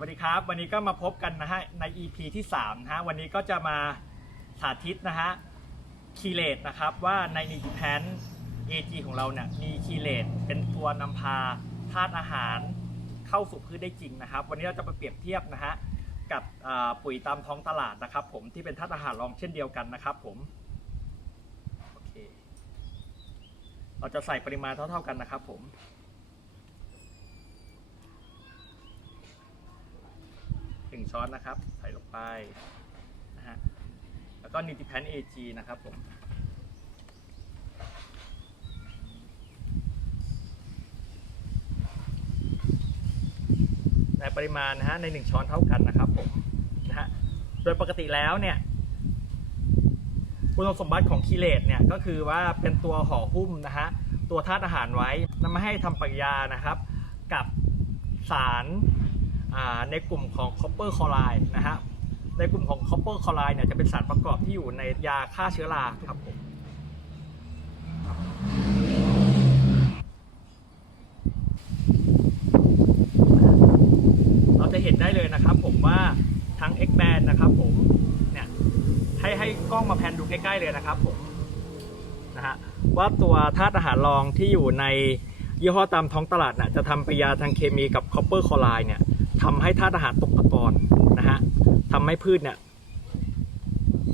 วัสดีครับ วันนี้ก็มาพบกันนะฮะใน EP ที่3นะฮะวันนี้ก็จะมาสาธิตนะฮะคีเลตนะครับว่าในนิติแพน AG ของเราเนี่ยมีคีเลตเป็นตัวนำพาธาตุอาหารเข้าสู่พืชได้จริงนะครับ วันนี้เราจะมาเปรียบเทียบนะฮะกับปุ๋ยตามท้องตลาดนะครับ ผมที่เป็นธาตุอาหารรองเช่นเดียวกันนะครับ ผมโอเคเราจะใส่ปริมาณเท่า ๆกันนะครับ ผม ช้อนนะครับ ใส่ลงไปนะฮะแล้วก็นิติแพน AG นะครับผมในปริมาณนะฮะในหนึ่งช้อนเท่ากันนะครับผมนะฮะโดยปกติแล้วเนี่ยคุณสมบัติของคีเลตเนี่ยก็คือว่าเป็นตัวห่อหุ้มนะฮะตัวธาตุอาหารไว้นำมาให้ทำปฏิกิริยานะครับ กับสาร ในกลุ่มของ copper chloride นะฮะในกลุ่มของ copper chloride เนี่ยจะเป็นสารประกอบที่อยู่ในยาฆ่าเชื้อราครับผมเราจะเห็นได้เลยนะครับผมว่าทั้ง X band นะครับผมเนี่ยให้ให้กล้องมาแพนดูใกล้ๆเลยนะครับผมนะฮะว่าตัวธาตุอาหารรองที่อยู่ในยี่ห้อตามท้องตลาดน่ะจะทำปฏิกิริยาทางเคมีกับ copper chloride เนี่ย ทำให้ธาตุอาหารตกตะกอนนะฮะทำให้พืชเนี่ย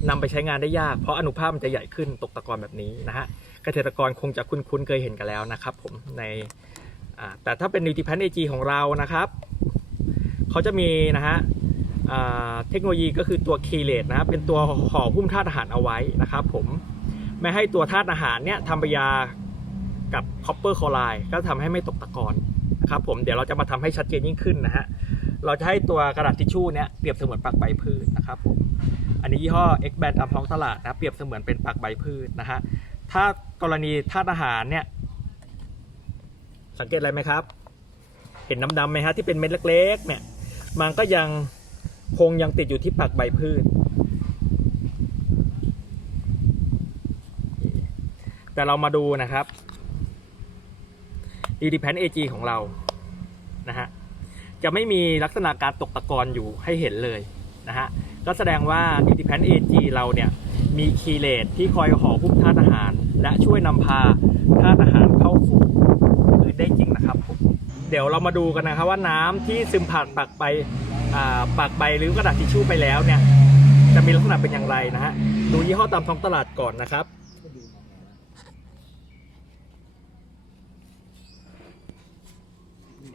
นำไปใช้งานได้ยากเพราะอนุภาคมันจะใหญ่ขึ้นตกตะกอนแบบนี้นะฮะเกษตรกรคงจะคุ้นๆเคยเห็นกันแล้วนะครับผมในแต่ถ้าเป็นนิวทิพันเอจีของเรานะครับเขาจะมีนะฮะเทคโนโลยีก็คือตัวคีเลตนะเป็นตัวห่อหุ้มธาตุอาหารเอาไว้นะครับผมไม่ให้ตัวธาตุอาหารเนี่ยทำปฏิกิริยากับคอปเปอร์คลอไรด์ก็ทำให้ไม่ตกตะกอนนะครับผมเดี๋ยวเราจะมาทำให้ชัดเจนยิ่งขึ้นนะฮะ เราจะให้ตัวกระดาษทิชชู่เนี่ยเปรียบเสมือนปากใบพืชนะครับผมอันนี้ยี่ห้อ X Band ตามท้องตลาดนะเปรียบเสมือนเป็นปากใบพืชนะฮะถ้ากรณีธาตุอาหารเนี่ยสังเกตอะไรไหมครับ เห็นดำๆไหมฮะที่เป็นเม็ดเล็กๆเนี่ยมันก็ยังคงยังติดอยู่ที่ปากใบพืช แต่เรามาดูนะครับดีดิแพนเอจของเรานะฮะ จะไม่มีลักษณะการตกตะกอนอยู่ให้เห็นเลยนะฮะก็แสดงว่า n i t i p a n AG เราเนี่ยมีคีเลตที่คอยห่อหุ้มธาตุอาหาร และช่วยนำพาธาตุอาหารเข้าสู่พืชได้จริงนะครับผมเดี๋ยวเรามาดูกันนะครับว่าน้ำที่ซึมผ่านปากใบอ่าปากใบหรือกระดาษทิชชู่ไปแล้วเนี่ยจะมีลักษณะเป็นอย่างไรนะฮะดูยี่ห้อตามท้องตลาดก่อนนะครับ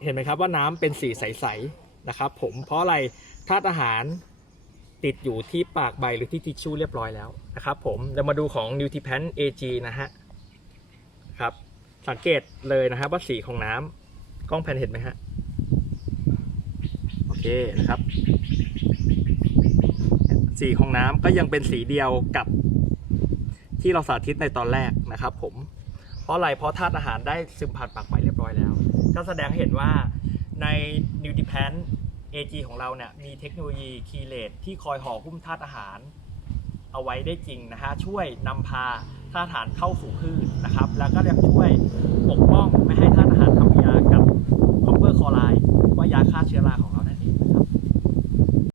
เห็นไหมครับว่าน้ำเป็นสีใสๆนะครับผมเพราะอะไรธาตุอาหารติดอยู่ที่ปากใบหรือที่ทิชชู่เรียบร้อยแล้วนะครับผมเรามาดูของ n u t r i p a n AG นะฮะครับสังเกตเลยนะครับว่าสีของน้ำกล้องแพนเห็นไหมฮะโอเคนะครับ สีของน้ำก็ยังเป็นสีเดียวกับที่เราสาธิตในตอนแรกนะครับผมเพราะอะไรเพราะธาตุอาหารได้ซึมผ่านปากใบเรียบร้อยแล้ว ก็แสดงให้เห็นว่าใน n u t r i p a n AG ของเราเนี่ยมีเทคโนโลยีคีเลตที่คอยห่อหุ้มธาตุอาหาร เอาไว้ได้จริงนะฮะช่วยนำพาธาตุอาหารเข้าสู่พืชนะครับ แล้วก็ยังช่วยปกป้อง